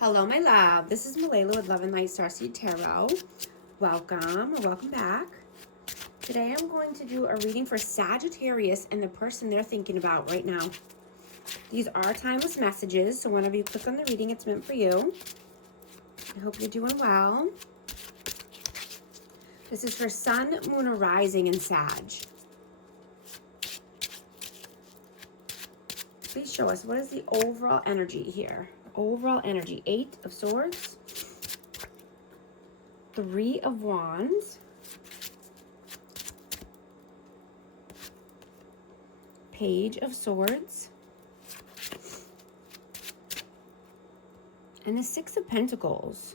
Hello, my love. This is Malayla with Love and Light Starseed Tarot. Welcome or welcome back. Today I'm going to do a reading for Sagittarius and the person they're thinking about right now. These are timeless messages, so whenever you click on the reading, it's meant for you. I hope you're doing well. This is for Sun, Moon, or Rising in Sag. Please show us, what is the overall energy here? Overall energy, 8 of Swords, 3 of Wands, Page of Swords, and the 6 of Pentacles.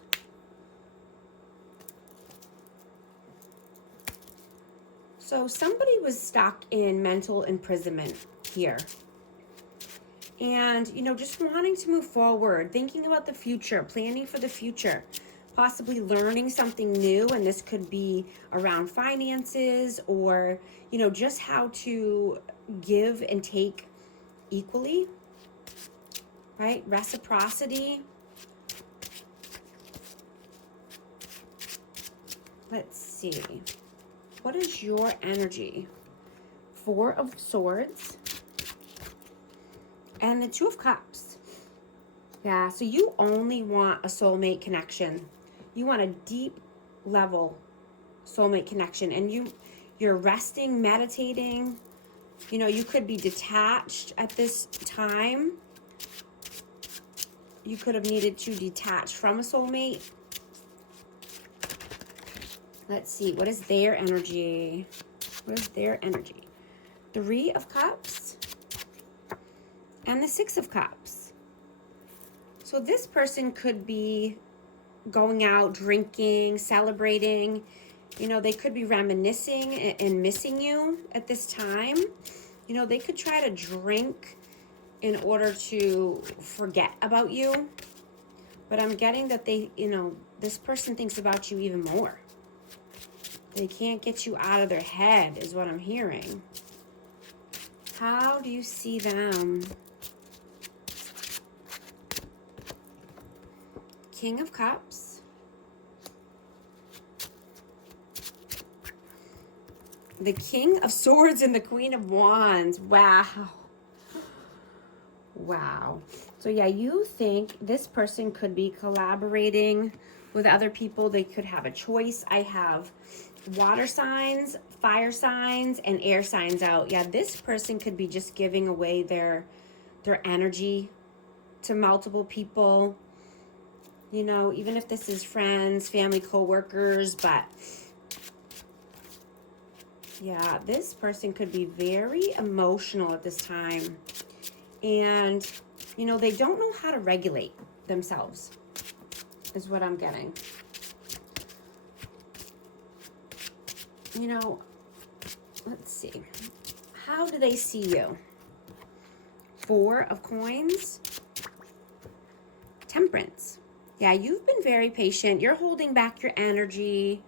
So somebody was stuck in mental imprisonment here. And, just wanting to move forward, thinking about the future, planning for the future, possibly learning something new. And this could be around finances or, just how to give and take equally, right? Reciprocity. Let's see. What is your energy? 4 of Swords. And the 2 of Cups. Yeah, so you only want a soulmate connection. You want a deep level soulmate connection. And you're resting, meditating. You could be detached at this time. You could have needed to detach from a soulmate. Let's see, what is their energy? What is their energy? 3 of Cups. And the 6 of Cups. So this person could be going out, drinking, celebrating. They could be reminiscing and missing you at this time. They could try to drink in order to forget about you. But I'm getting that this person thinks about you even more. They can't get you out of their head is what I'm hearing. How do you see them? King of Cups. The King of Swords and the Queen of Wands. Wow. Wow. So yeah, you think this person could be collaborating with other people. They could have a choice. I have water signs, fire signs, and air signs out. Yeah, this person could be just giving away their energy to multiple people. Even if this is friends, family, co-workers, but yeah, this person could be very emotional at this time. And, they don't know how to regulate themselves, is what I'm getting. Let's see. How do they see you? 4 of Coins. Temperance. Yeah, you've been very patient. You're holding back your energy.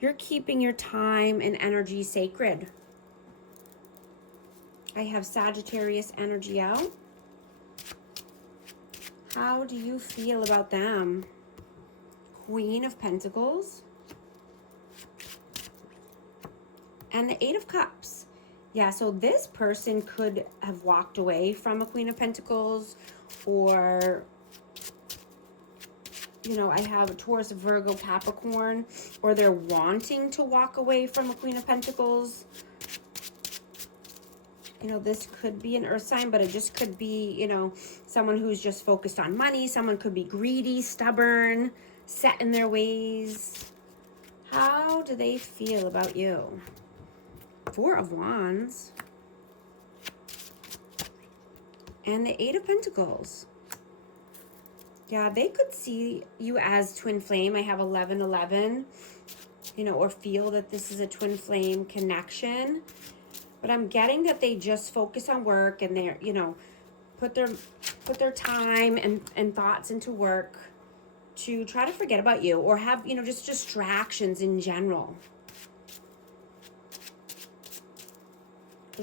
You're keeping your time and energy sacred. I have Sagittarius energy out. How do you feel about them? Queen of Pentacles. And the 8 of Cups. Yeah, so this person could have walked away from a Queen of Pentacles, or I have a Taurus, Virgo, Capricorn, or they're wanting to walk away from a Queen of Pentacles. This could be an earth sign, but it just could be, someone who's just focused on money. Someone could be greedy, stubborn, set in their ways. How do they feel about you? 4 of Wands. And the 8 of Pentacles. Yeah, they could see you as twin flame. I have 1111, or feel that this is a twin flame connection. But I'm getting that they just focus on work and they're, put their time and thoughts into work to try to forget about you, or have, just distractions in general.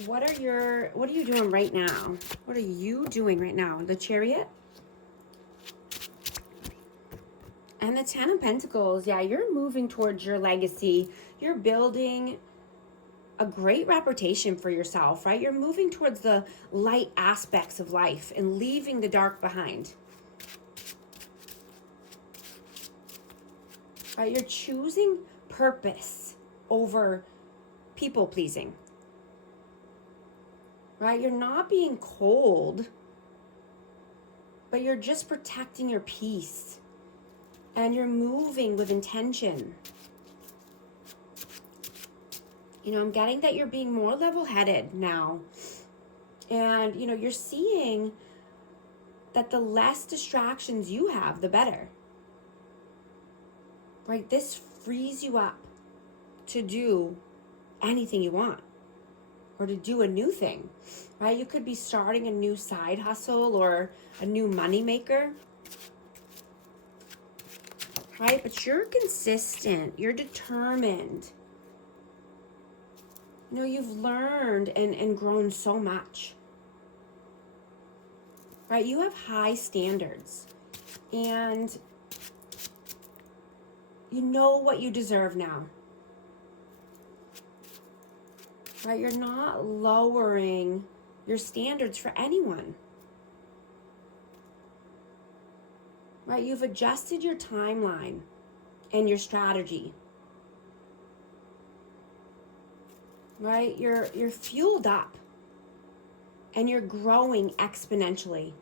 What are you doing right now? What are you doing right now? The Chariot? And the Ten of Pentacles, yeah, you're moving towards your legacy. You're building a great reputation for yourself, right? You're moving towards the light aspects of life and leaving the dark behind. Right? You're choosing purpose over people pleasing. Right? You're not being cold, but you're just protecting your peace. And you're moving with intention. You know, I'm getting that you're being more level-headed now. And, you know, you're seeing that the less distractions you have, the better. Right? This frees you up to do anything you want or to do a new thing. Right? You could be starting a new side hustle or a new money maker. Right? But you're consistent. You're determined. You know, you've learned and grown so much. Right? You have high standards. And you know what you deserve now. Right? You're not lowering your standards for anyone. Right? You've adjusted your timeline and your strategy. Right? You're fueled up and you're growing exponentially.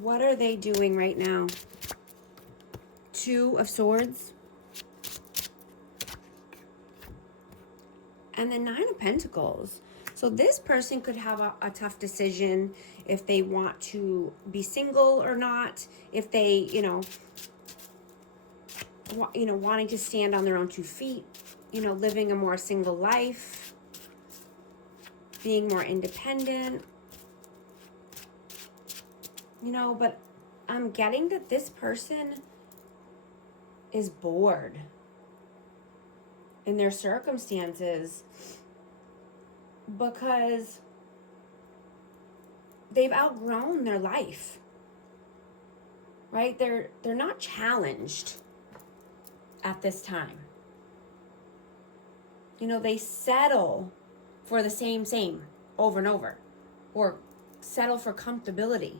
What are they doing right now? Two of Swords. And the Nine of Pentacles. So this person could have a tough decision if they want to be single or not. If they, wanting to stand on their own 2 feet. Living a more single life. Being more independent. But I'm getting that this person is bored in their circumstances because they've outgrown their life, right? They're not challenged at this time. They settle for the same over and over, or settle for comfortability,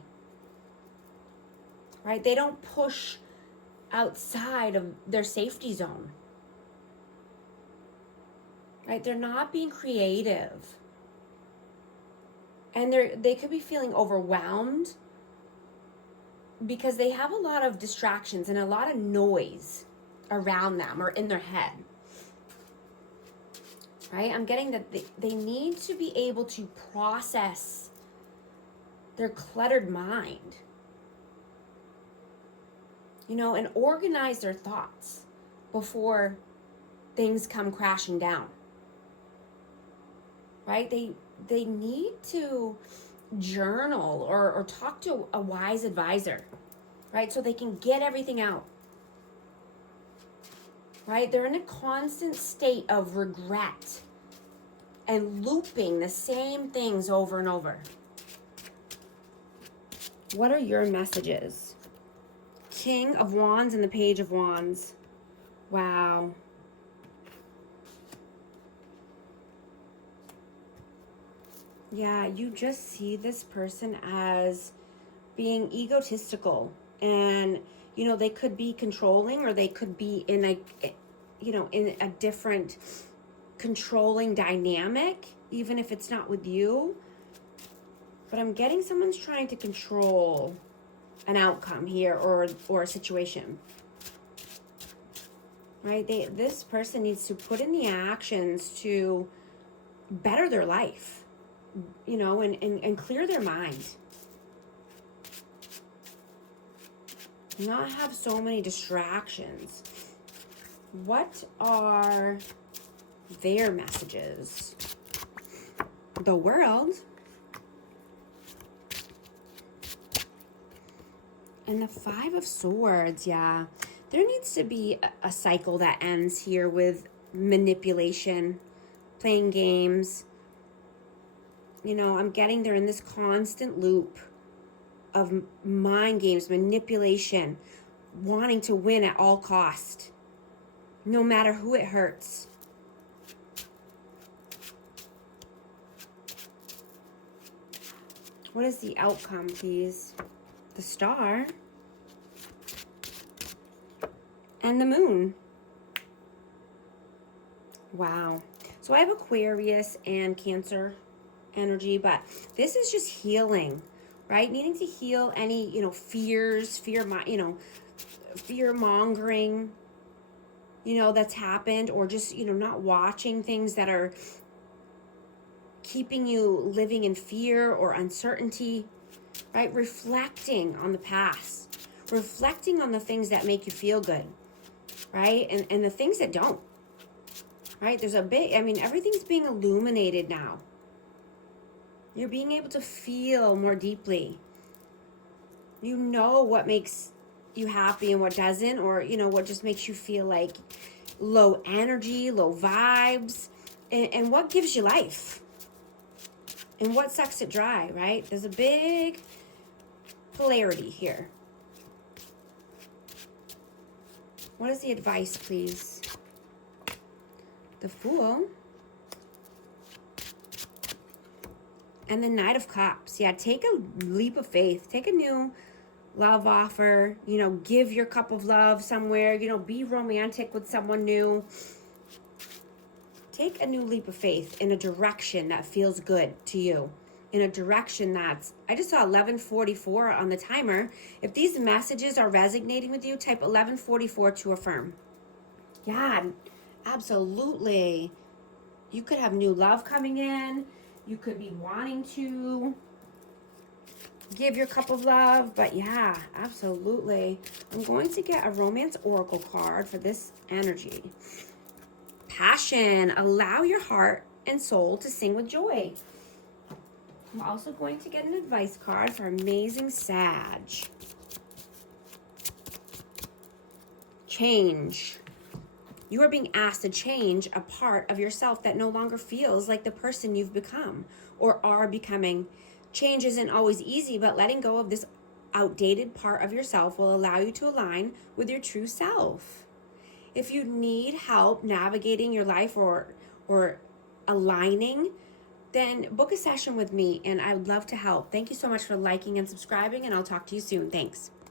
right? They don't push outside of their safety zone. Right? They're not being creative. And they could be feeling overwhelmed because they have a lot of distractions and a lot of noise around them or in their head. Right? I'm getting that they need to be able to process their cluttered mind. And organize their thoughts before things come crashing down. Right? They need to journal or talk to a wise advisor, right? So they can get everything out, right? They're in a constant state of regret and looping the same things over and over. What are your messages? King of Wands and the Page of Wands. Wow. Yeah, you just see this person as being egotistical, and they could be controlling, or they could be in a different controlling dynamic, even if it's not with you. But I'm getting someone's trying to control an outcome here or a situation. Right? This person needs to put in the actions to better their life. And clear their mind. Not have so many distractions. What are their messages? The World. And the Five of Swords, yeah. There needs to be a cycle that ends here with manipulation, playing games. I'm getting they're in this constant loop, of mind games, manipulation, wanting to win at all cost, no matter who it hurts. What is the outcome, please? The Star and the Moon. Wow. So I have Aquarius and Cancer energy, but this is just healing, right? Needing to heal any, fears, fear mongering, that's happened, or just, not watching things that are keeping you living in fear or uncertainty, right? Reflecting on the past, reflecting on the things that make you feel good, right? And the things that don't, right? There's everything's being illuminated now. You're being able to feel more deeply. You know what makes you happy and what doesn't, or, what just makes you feel like low energy, low vibes, and what gives you life. And what sucks it dry, right? There's a big polarity here. What is the advice, please? The Fool. And the Knight of Cups. Yeah, take a leap of faith. Take a new love offer. Give your cup of love somewhere. Be romantic with someone new. Take a new leap of faith in a direction that feels good to you. In a direction that's... I just saw 1144 on the timer. If these messages are resonating with you, type 1144 to affirm. Yeah, absolutely. You could have new love coming in. You could be wanting to give your cup of love, but yeah, absolutely. I'm going to get a romance oracle card for this energy. Passion. Allow your heart and soul to sing with joy. I'm also going to get an advice card for amazing Sag. Change. You are being asked to change a part of yourself that no longer feels like the person you've become or are becoming. Change isn't always easy, but letting go of this outdated part of yourself will allow you to align with your true self. If you need help navigating your life or aligning, then book a session with me and I would love to help. Thank you so much for liking and subscribing, and I'll talk to you soon. Thanks.